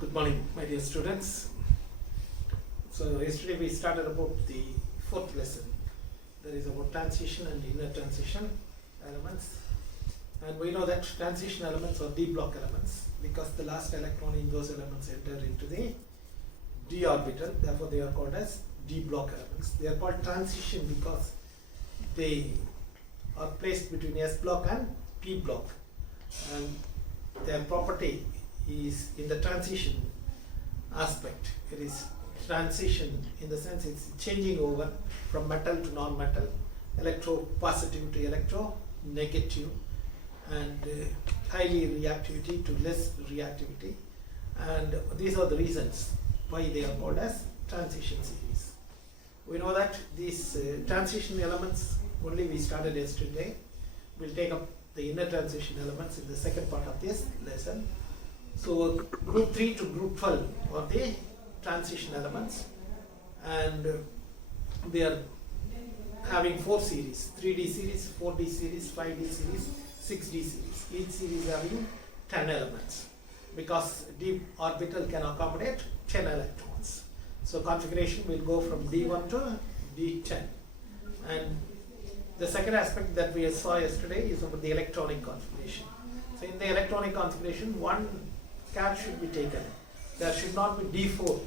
Good morning, my dear students. So yesterday we started about the fourth lesson. That is about transition and inner transition elements. And we know that transition elements are d block elements because the last electron in those elements enter into the d orbital. Therefore, they are called as d block elements. They are called transition because they are placed between s block and p block, and their property is in the transition aspect. It is transition in the sense it's changing over from metal to non-metal, electropositive to electronegative, and highly reactivity to less reactivity. And these are the reasons why they are called as transition series. We know that these transition elements only we started yesterday. We'll take up the inner transition elements in the second part of this lesson. So group 3 to group 12 are the transition elements, and they are having 4 series: 3D series, 4D series, 5D series, 6D series. Each series having 10 elements because d orbital can accommodate 10 electrons. So configuration will go from D1 to D10. And the second aspect that we saw yesterday is about the electronic configuration. So in the electronic configuration, one care should be taken. There should not be D4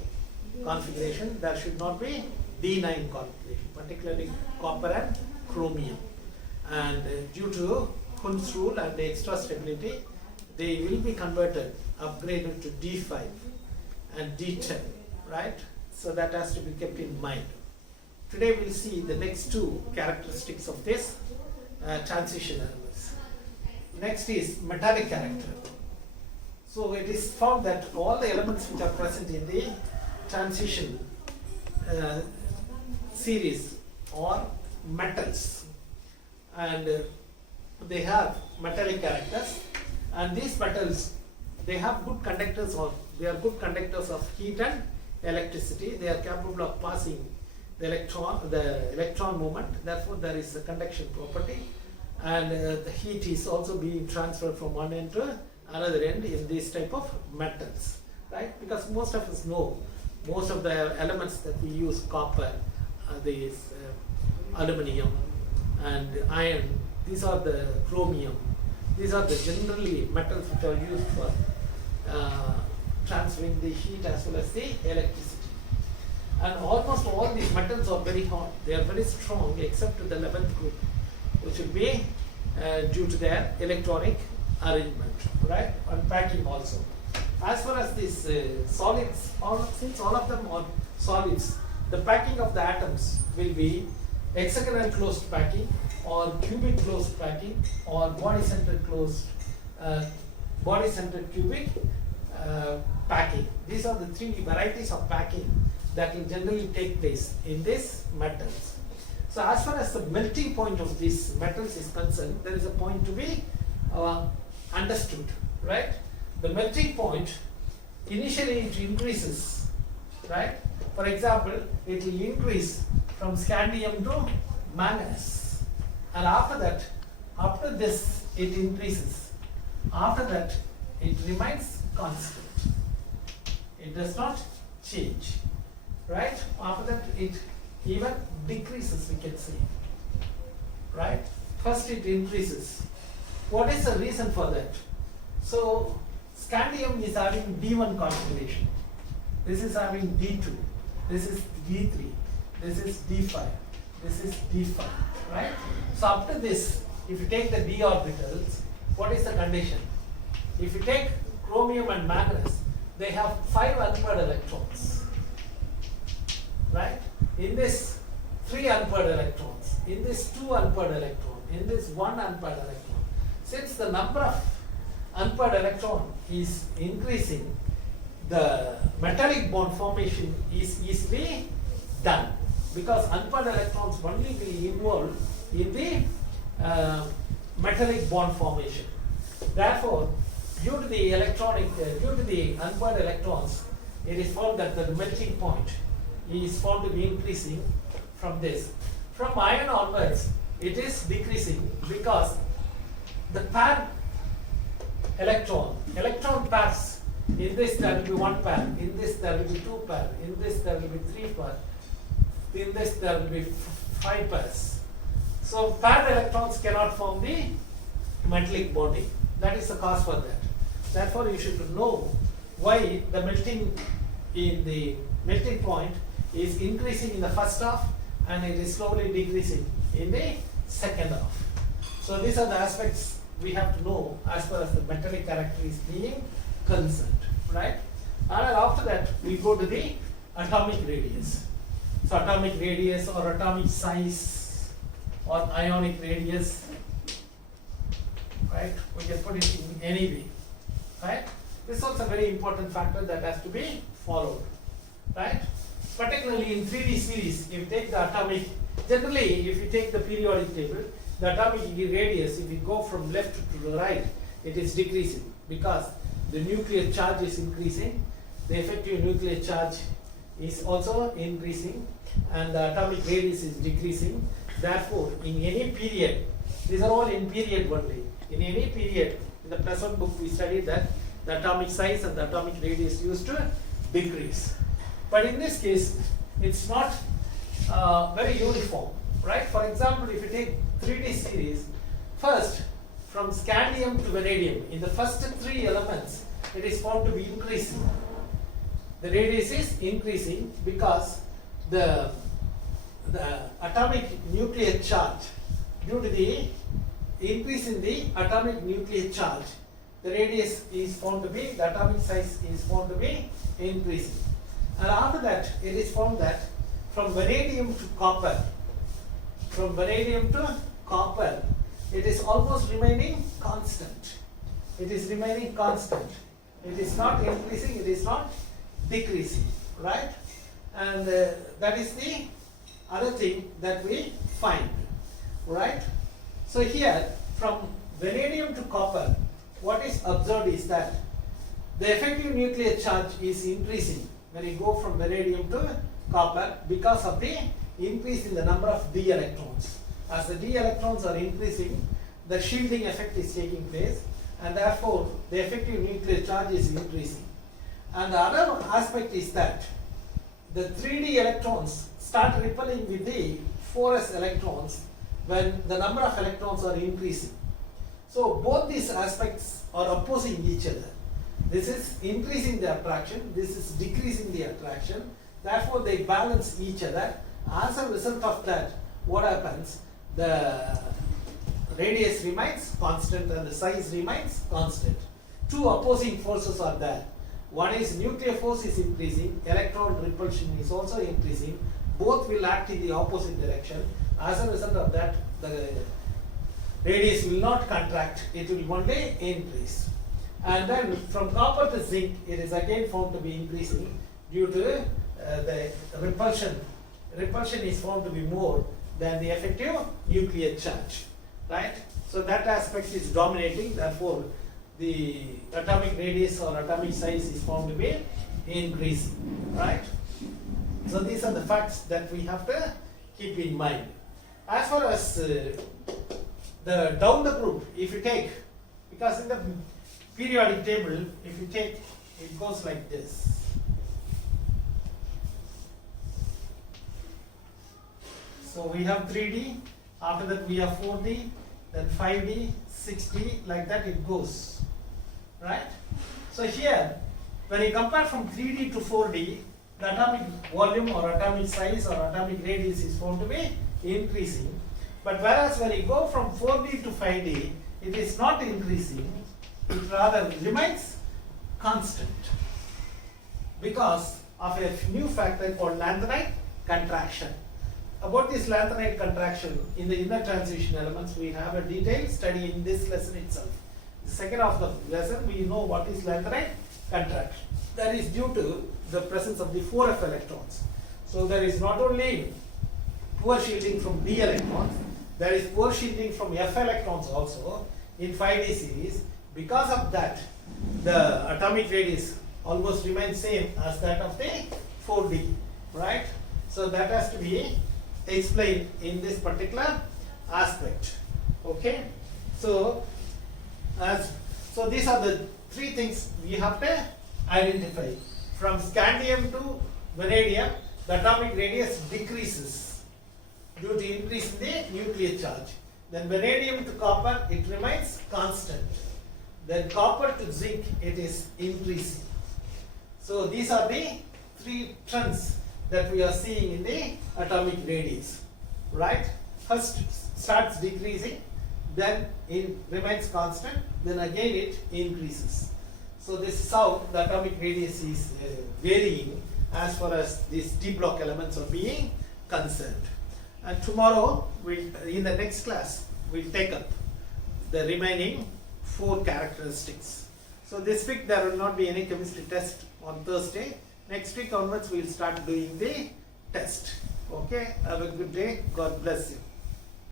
configuration, there should not be D9 configuration, particularly copper and chromium. And due to Hund's rule and the extra stability, they will be converted, upgraded to D5 and D10, right? So that has to be kept in mind. Today we'll see the next two characteristics of this transition elements. Next is metallic character. So it is found that all the elements which are present in the transition series are metals, and they have metallic characters, and these metals, they have good conductors, or they are good conductors of heat and electricity. They are capable of passing the electron movement. Therefore, there is a conduction property, and the heat is also being transferred from one end to another end in this type of metals, right? Because most of us know most of the elements that we use, copper, aluminum and iron, these are the chromium, these are the generally metals which are used for transferring the heat as well as the electricity. And almost all these metals are very hot, they are very strong except to the 11th group, which will be due to their electronic arrangement, right, and packing also. As far as these solids, since all of them are solids, the packing of the atoms will be hexagonal closed packing, or cubic closed packing, or body-centered cubic packing. These are the three varieties of packing that will generally take place in these metals. So as far as the melting point of these metals is concerned, there is a point to be understood, right? The melting point, initially it increases, right? For example, it will increase from scandium to manganese, and after this it increases. After that it remains constant. It does not change, right? After that it even decreases, we can say, right? First it increases. What is the reason for that? So scandium is having D1 configuration. This is having D2. This is D3. This is D5. This is D5, right? So after this, if you take the d orbitals, what is the condition? If you take chromium and manganese, they have 5 unpaired electrons, right? In this 3 unpaired electrons, in this 2 unpaired electron, in this 1 unpaired electron. Since the number of unpaired electron is increasing, the metallic bond formation is easily done, because unpaired electrons only will involve in the metallic bond formation. Therefore, due to the unpaired electrons, it is found that the melting point is found to be increasing from this. From iron onwards, it is decreasing because the paired electron pairs In this there will be 1 pair, in this there will be 2 pair, in this there will be 3 pair, in this there will be 5 pairs. So paired electrons cannot form the metallic bonding. That is the cause for that. Therefore, you should know why the melting point is increasing in the first half and it is slowly decreasing in the second half. So these are the aspects we have to know as far as the metallic character is being concerned, right? And after that we go to the atomic radius. So atomic radius or atomic size or ionic radius, right? We can put it in any way, right? This is also a very important factor that has to be followed, right? Particularly in 3D series, if you take the atomic, generally if you take the periodic table, the atomic radius, if you go from left to the right, it is decreasing because the nuclear charge is increasing, the effective nuclear charge is also increasing, and the atomic radius is decreasing. Therefore, in any period, these are all in period only. In any period, in the present book we studied that the atomic size and the atomic radius used to decrease. But in this case, it's not very uniform, right? For example, if you take 3D series, first from scandium to vanadium, in the first 3 elements, it is found to be increasing. The radius is increasing because the atomic nuclear charge, due to the increase in the atomic nuclear charge, the radius is found to be, the atomic size is found to be increasing. And after that, it is found that from vanadium to copper, it is almost remaining constant. It is remaining constant. It is not increasing, it is not decreasing, right? And that is the other thing that we find, right? So here, from vanadium to copper, what is observed is that the effective nuclear charge is increasing when you go from vanadium to copper because of the increase in the number of d electrons. As the d electrons are increasing, the shielding effect is taking place, and therefore the effective nuclear charge is increasing. And the other aspect is that the 3d electrons start repelling with the 4s electrons when the number of electrons are increasing. So both these aspects are opposing each other. This is increasing the attraction, this is decreasing the attraction. Therefore, they balance each other. As a result of that, what happens? The radius remains constant and the size remains constant. Two opposing forces are there. One is nuclear force is increasing, electron repulsion is also increasing. Both will act in the opposite direction. As a result of that, the radius will not contract, it will only increase. And then from copper to zinc, it is again found to be increasing due to the repulsion. Repulsion is found to be more than the effective nuclear charge, right? So that aspect is dominating, therefore the atomic radius or atomic size is found to be increasing, right? So these are the facts that we have to keep in mind. As far as the down the group, if you take, because in the periodic table, if you take, it goes like this. So we have 3D, after that we have 4D, then 5D, 6D, like that it goes, right? So here, when you compare from 3D to 4D, the atomic volume or atomic size or atomic radius is found to be increasing. But whereas when you go from 4D to 5D, it is not increasing, it rather remains constant because of a new factor called lanthanide contraction. About this lanthanide contraction in the inner transition elements, we have a detailed study in this lesson itself. The second half of the lesson, we know what is lanthanide contraction. That is due to the presence of the 4f electrons. So there is not only poor shielding from d electrons, there is poor shielding from f electrons also in 5d series. Because of that, the atomic radius almost remains same as that of the 4d, right? So that has to be explained in this particular aspect. Okay, so these are the three things we have to identify. From scandium to vanadium, the atomic radius decreases due to increase in the nuclear charge. Then vanadium to copper, it remains constant. Then copper to zinc, it is increasing. So these are the three trends that we are seeing in the atomic radius, right? First starts decreasing, then it remains constant, then again it increases. So this is how the atomic radius is varying as far as these D block elements are being concerned. And tomorrow, in the next class, we'll take up the remaining 4 characteristics. So this week there will not be any chemistry test on Thursday. Next week onwards we'll start doing the test. Okay, have a good day. God bless you.